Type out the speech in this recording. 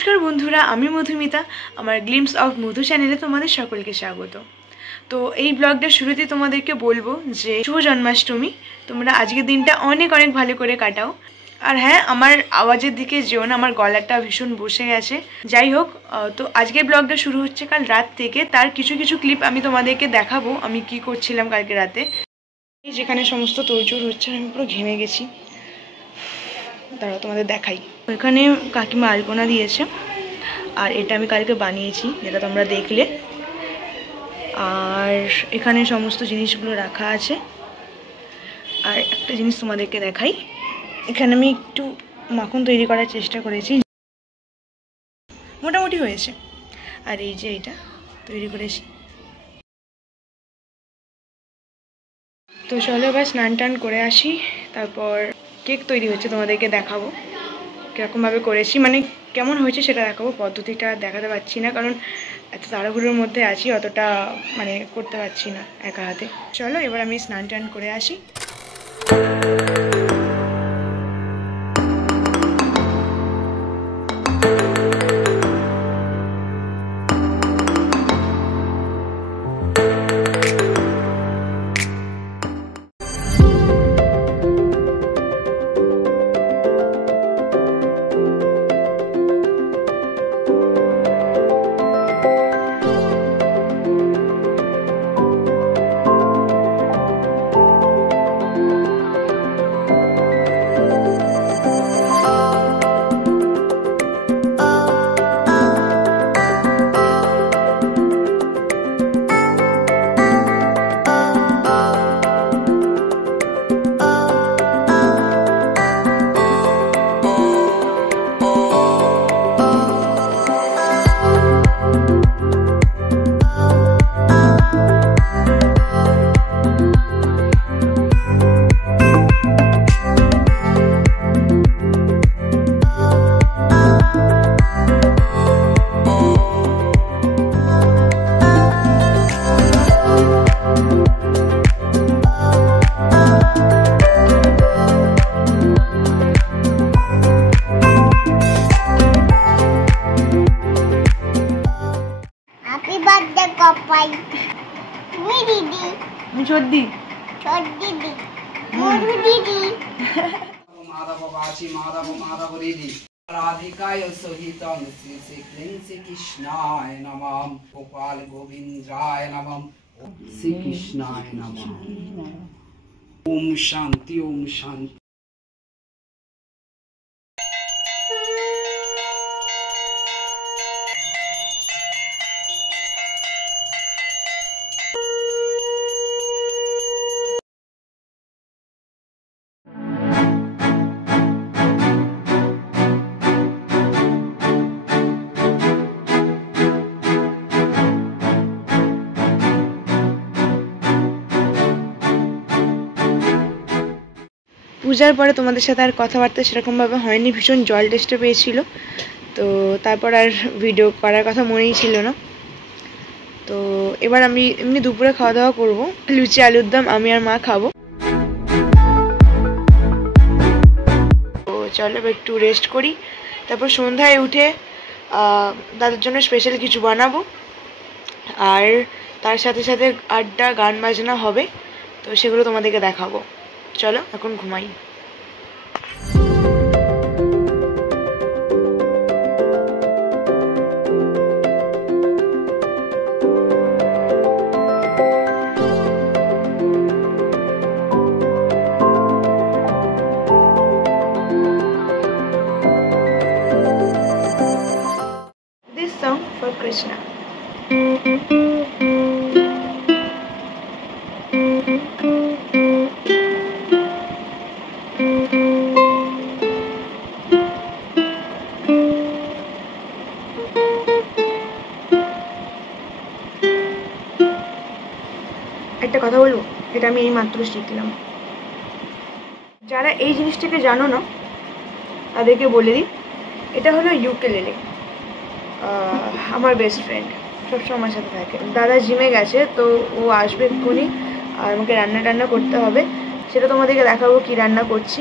নমস্কার বন্ধুরা, আমি মধুমিতা। আমার গ্লিমস অফ মধু চ্যানেলে তোমাদের সকলকে স্বাগত। তো এই ব্লগটার শুরুতে তোমাদেরকে বলবো যে শুভ জন্মাষ্টমী। তোমরা আজকের দিনটা অনেক অনেক ভালো করে কাটাও। আর হ্যাঁ, আমার আওয়াজের দিকে যেও না, আমার গলাটা ভীষণ বসে গেছে। যাই হোক, তো আজকের ব্লগটা শুরু হচ্ছে কাল রাত থেকে। তার কিছু কিছু ক্লিপ আমি তোমাদেরকে দেখাবো আমি কি করছিলাম কালকে রাতে। যেখানে সমস্ত তোড়জোড় হচ্ছে, আমি পুরো ঘেমে গেছি। দাঁড়াও তোমাদের দেখাই। এখানে কাকিমা আলপনা দিয়েছে, আর এটা আমি কালকে বানিয়েছি, যেটা তোমরা দেখলে। আর এখানে সমস্ত জিনিসগুলো রাখা আছে। আর একটা জিনিস তোমাদেরকে দেখাই, এখানে আমি একটু মাখন তৈরি করার চেষ্টা করেছি, মোটামুটি হয়েছে। আর এই যে এটা তৈরি করেছি। তো চলো এবার স্নান টান করে আসি, তারপর কেক তৈরি হচ্ছে তোমাদেরকে দেখাবো কীরকমভাবে করেছি, মানে কেমন হয়েছে সেটা দেখাবো। পদ্ধতিটা দেখাতে পারছি না, কারণ এত তাড়াহুড়োর মধ্যে আছি, অতটা মানে করতে পারছি না একা হাতে। চলো এবার আমি স্নান টান করে আসি। राधिकाय सहितं श्री श्री कृष्णाय नमः। गोपाल गोविंदाय नमः। श्री कृष्णाय नमः। ओम शांति ओम शांति। পূজার পরে তোমাদের সাথে আর কথাবার্তা সেরকমভাবে হয়নি, ভীষণ জল টেস্টে পেয়েছিল। তো তারপর আর ভিডিও করার কথা মনেই ছিল না। তো এবার আমি এমনি দুপুরে খাওয়া দাওয়া করবো, লুচি আলুর দম আমি আর মা খাবো। তো চলো এবার একটু রেস্ট করি, তারপর সন্ধ্যায় উঠে দাদার জন্য স্পেশাল কিছু বানাবো। আর তার সাথে সাথে আড্ডা গান বাজনা হবে, তো সেগুলো তোমাদেরকে দেখাবো। চলো এখন ঘুমাই। This song for Krishna. একটা কথা বলবো, এটা আমি এই মাত্র শিখলাম। যারা এই জিনিসটাকে জানো না তাদেরকে বলে দিই, এটা হলো ইউকেলেলে। আমার বেস্ট ফ্রেন্ড সবসময় আমার সাথে থাকে। দাদা জিমে গেছে, তো ও আসবে এক্ষুনি, আর আমাকে রান্না টান্না করতে হবে, সেটা তোমাদেরকে দেখাবো কি রান্না করছি।